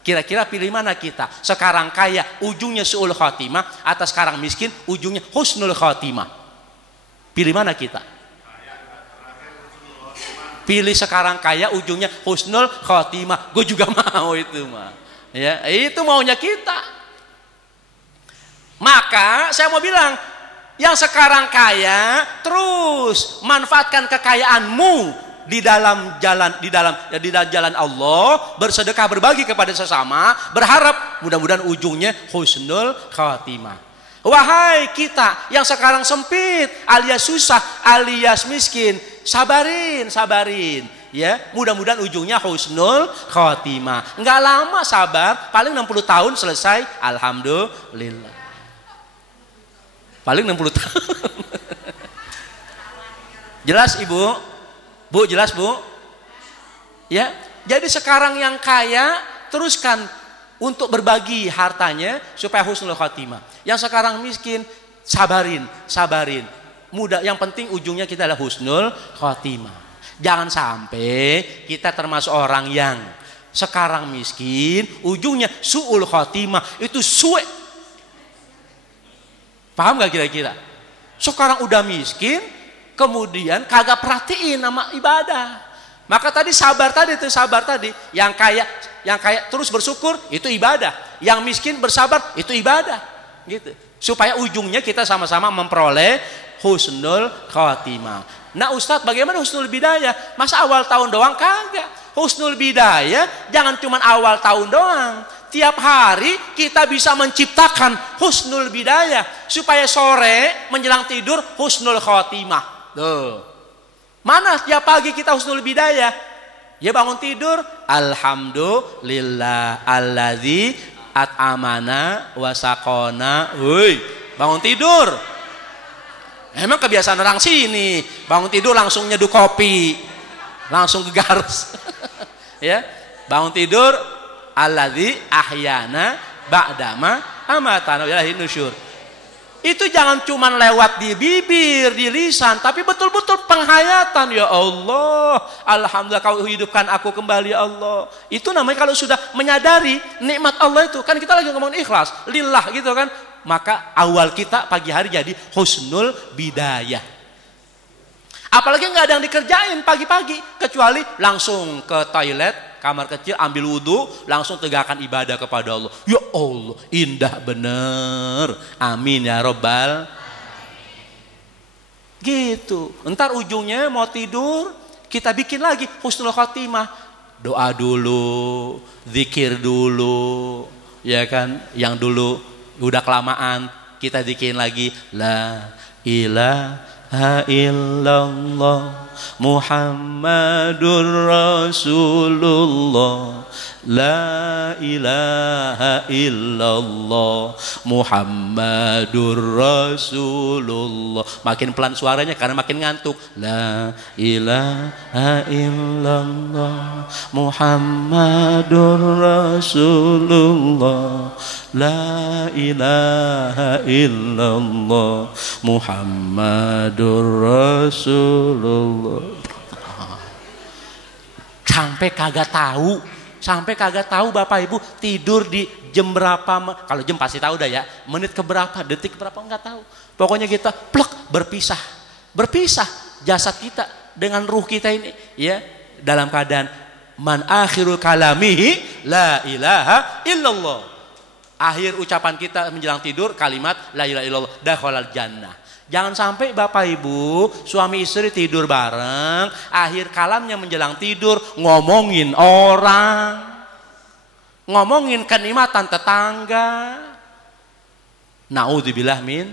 Kira-kira pilih mana kita? Sekarang kaya ujungnya su'ul khotimah, atau sekarang miskin ujungnya husnul khotimah? Pilih mana kita? Pilih sekarang kaya ujungnya husnul khotimah. Gue juga mau itu mah. Ya, itu maunya kita. Maka saya mau bilang, yang sekarang kaya terus manfaatkan kekayaanmu di dalam jalan Allah, bersedekah, berbagi kepada sesama, berharap mudah-mudahan ujungnya husnul khotimah. Wahai kita yang sekarang sempit alias susah alias miskin, sabarin ya, mudah-mudahan ujungnya husnul khotimah. Enggak lama sabar, paling 60 tahun selesai, alhamdulillah. Paling 60 tahun. Jelas ibu? Bu, jelas bu? Ya, jadi sekarang yang kaya teruskan untuk berbagi hartanya supaya husnul khotimah. Yang sekarang miskin, sabarin. Mudah, yang penting ujungnya kita adalah husnul khotimah. Jangan sampai kita termasuk orang yang sekarang miskin, ujungnya su'ul khotimah, itu suwe. Paham gak kira-kira? Sekarang udah miskin, kemudian kagak perhatiin nama ibadah. Maka tadi sabar tadi, yang kaya terus bersyukur itu ibadah, yang miskin bersabar itu ibadah, gitu. Supaya ujungnya kita sama-sama memperoleh husnul khotimah. Nah Ustadz, bagaimana husnul bidayah? Masa awal tahun doang? Kagak. Husnul bidayah jangan cuma awal tahun doang. Tiap hari kita bisa menciptakan husnul bidayah supaya sore menjelang tidur husnul khotimah. Tuh. Mana tiap pagi kita husnul bidayah? Ya bangun tidur, alhamdulillah alladzi at'amana wa saqona. Woi, bangun tidur. Emang kebiasaan orang sini, bangun tidur langsung nyeduh kopi, langsung gegares. Ya, bangun tidur, alladzi ahyana ba'dama amatana ilahi nusyur. Itu jangan cuma lewat di bibir, di lisan, tapi betul-betul penghayatan. Ya Allah, alhamdulillah kau hidupkan aku kembali ya Allah. Itu namanya kalau sudah menyadari nikmat Allah itu. Kan kita lagi ngomong ikhlas, lillah gitu kan. Maka awal kita pagi hari jadi husnul bidayah. Apalagi nggak ada yang dikerjain pagi-pagi, kecuali langsung ke toilet, kamar kecil, ambil wudhu, langsung tegakkan ibadah kepada Allah. Ya Allah, indah bener. Amin ya robbal. Gitu. Entar ujungnya mau tidur, kita bikin lagi husnul khotimah. Doa dulu, zikir dulu, ya kan? Yang dulu udah kelamaan, kita bikin lagi la ilaha illallah Muhammadur Rasulullah, la ilaha illallah Muhammadur Rasulullah. Makin pelan suaranya karena makin ngantuk. La ilaha illallah Muhammadur Rasulullah, la ilaha illallah Muhammadur Rasulullah. Sampai kagak tahu Bapak Ibu tidur di jam berapa. Kalau jam pasti tahu dah ya, menit keberapa, detik keberapa enggak tahu. Pokoknya kita plek berpisah jasad kita dengan ruh kita ini ya, dalam keadaan man akhirul kalamihi la ilaha illallah. Akhir ucapan kita menjelang tidur kalimat la ilaha illallah, dakhalal jannah. Jangan sampai Bapak Ibu suami istri tidur bareng, akhir kalamnya menjelang tidur ngomongin orang, ngomongin kenikmatan tetangga. Naudzubillah min,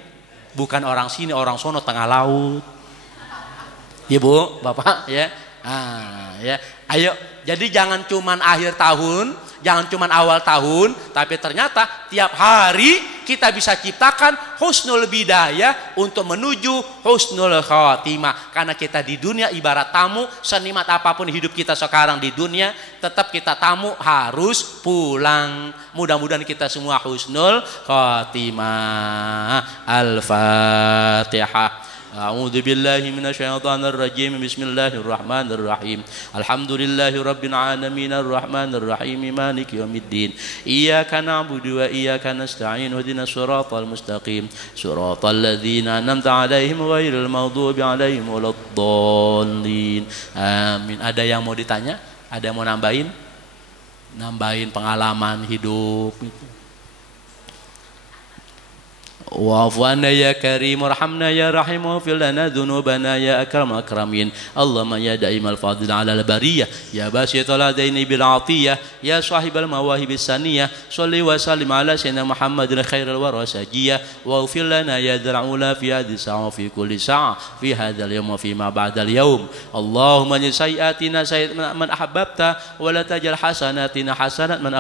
bukan orang sini, orang sono tengah laut. Ya Bu, Bapak ya. Ya. Ayo, jadi jangan cuman akhir tahun, jangan cuman awal tahun, tapi ternyata tiap hari kita bisa ciptakan husnul bidayah untuk menuju husnul khatimah. Karena kita di dunia ibarat tamu, senikmat apapun hidup kita sekarang di dunia, tetap kita tamu harus pulang. Mudah-mudahan kita semua husnul khatimah. Al-Fatihah. A'udzu billahi minasyaitonir rajim. Bismillahirrahmanirrahim. Alhamdulillahi rabbil alamin arrahmanir rahim maliki yaumiddin. Iyyaka na'budu wa iyyaka nasta'in. Ihdinas siratal mustaqim. Siratal ladzina an'amta 'alaihim ghairil maghdubi 'alaihim waladdallin. Amin. Ada yang mau ditanya? Ada yang mau nambahin? Nambahin pengalaman hidup itu. Wa'fu anna ya karim warhamna ya rahim waghfir lana dhunubana ya akram akramin. Allahumma ya da'imal fadil ala al-bariyah ya basital adaini bil atiyah ya sahibal mawahibis saniyah shalli wa sallim ala sayyidina Muhammadin khairil wara sajiyah waghfir lana ya dzal ula fi hadhihi sa'a fi kulli sa'a fi hadzal yawm wa fi ma ba'dal yawm. Allahumma jil sayyiatina sayyi'at man ahabbta wa la tajal hasanatina hasanat man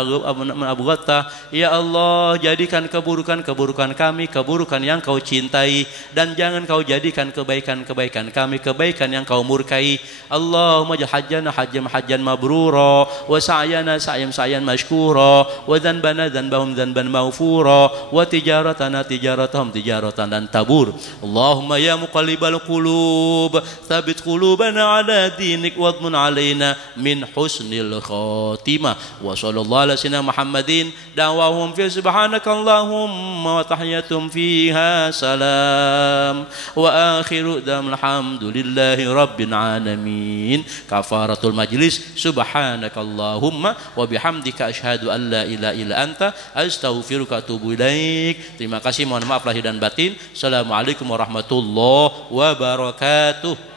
abghadta. Ya Allah, jadikan keburukan-keburukan kami keburukan yang kau cintai, dan jangan kau jadikan kebaikan-kebaikan kami kebaikan yang kau murkai. Allahumma ja'al hajjana hajjan mabrura wa sa'yana sa'yan mashkura wa dhanbana dhanbahum dhanban maghfura wa tijaratana tijaratahum tijaratan dan tabur. Allahumma ya muqallibal qulub tsabbit qulubana ala dinik wadmun alaina min husnil khatimah. Wa sallallahu ala sayyidina Muhammadin da'wahum fi subhanakallahumma wa tahiyatum fiha salam wa akhiru dam alhamdulillahi rabbil alamin. Kafaratul majlis subhanakallahumma wa bihamdika asyhadu an la ilaha illa anta astaghfiruka wa atubu ilaik. Terima kasih, mohon maaf lahir dan batin. Assalamualaikum warahmatullahi wabarakatuh.